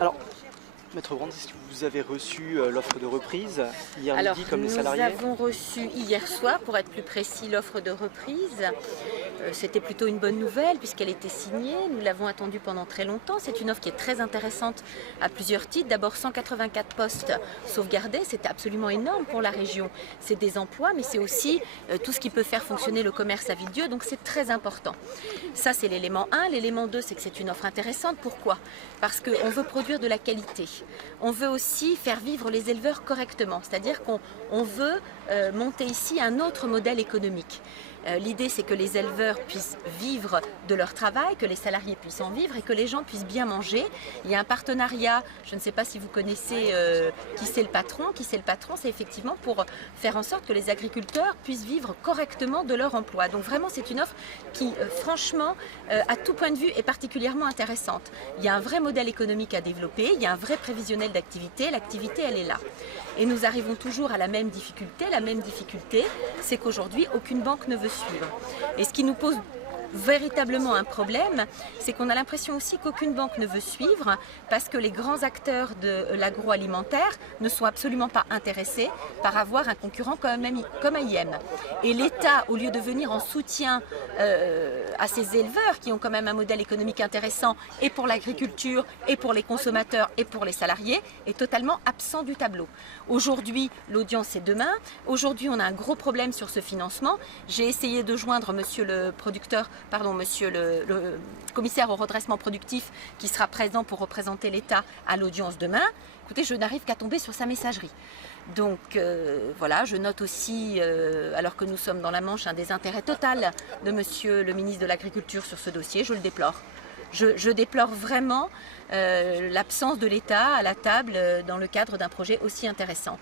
Alors, Maître Brand, est-ce que vous avez reçu l'offre de reprise hier Alors, midi comme les salariés? nous avons reçu hier soir, pour être plus précis, l'offre de reprise. C'était plutôt une bonne nouvelle puisqu'elle était signée. Nous l'avons attendue pendant très longtemps. C'est une offre qui est très intéressante à plusieurs titres. D'abord, 184 postes sauvegardés, c'est absolument énorme pour la région. C'est des emplois, mais c'est aussi tout ce qui peut faire fonctionner le commerce à Villedieu. Donc, c'est très important. Ça, c'est l'élément 1. L'élément 2, c'est que c'est une offre intéressante. Pourquoi? Parce qu'on veut produire de la qualité. On veut aussi faire vivre les éleveurs correctement, c'est-à-dire qu'on veut monter ici un autre modèle économique. L'idée, c'est que les éleveurs puissent vivre de leur travail, que les salariés puissent en vivre et que les gens puissent bien manger. Il y a un partenariat, je ne sais pas si vous connaissez qui c'est le patron. Qui c'est le patron, c'est effectivement pour faire en sorte que les agriculteurs puissent vivre correctement de leur emploi. Donc vraiment, c'est une offre qui, franchement, à tout point de vue, est particulièrement intéressante. Il y a un vrai modèle économique à développer, il y a un vrai prévisionnel d'activité. L'activité, elle est là. Et nous arrivons toujours à la même difficulté. La même difficulté, c'est qu'aujourd'hui, aucune banque ne veut suivre. Et ce qui nous pose véritablement un problème, c'est qu'on a l'impression aussi qu'aucune banque ne veut suivre parce que les grands acteurs de l'agroalimentaire ne sont absolument pas intéressés par avoir un concurrent comme AIM. Et l'État, au lieu de venir en soutien à ces éleveurs qui ont quand même un modèle économique intéressant et pour l'agriculture et pour les consommateurs et pour les salariés, est totalement absent du tableau. Aujourd'hui, l'audience est demain. Aujourd'hui, on a un gros problème sur ce financement. J'ai essayé de joindre monsieur le commissaire au redressement productif qui sera présent pour représenter l'État à l'audience demain. Écoutez, je n'arrive qu'à tomber sur sa messagerie. Donc voilà, je note aussi, alors que nous sommes dans la Manche, un désintérêt total de monsieur le ministre de l'Agriculture sur ce dossier. Je le déplore. Je déplore vraiment l'absence de l'État à la table dans le cadre d'un projet aussi intéressant.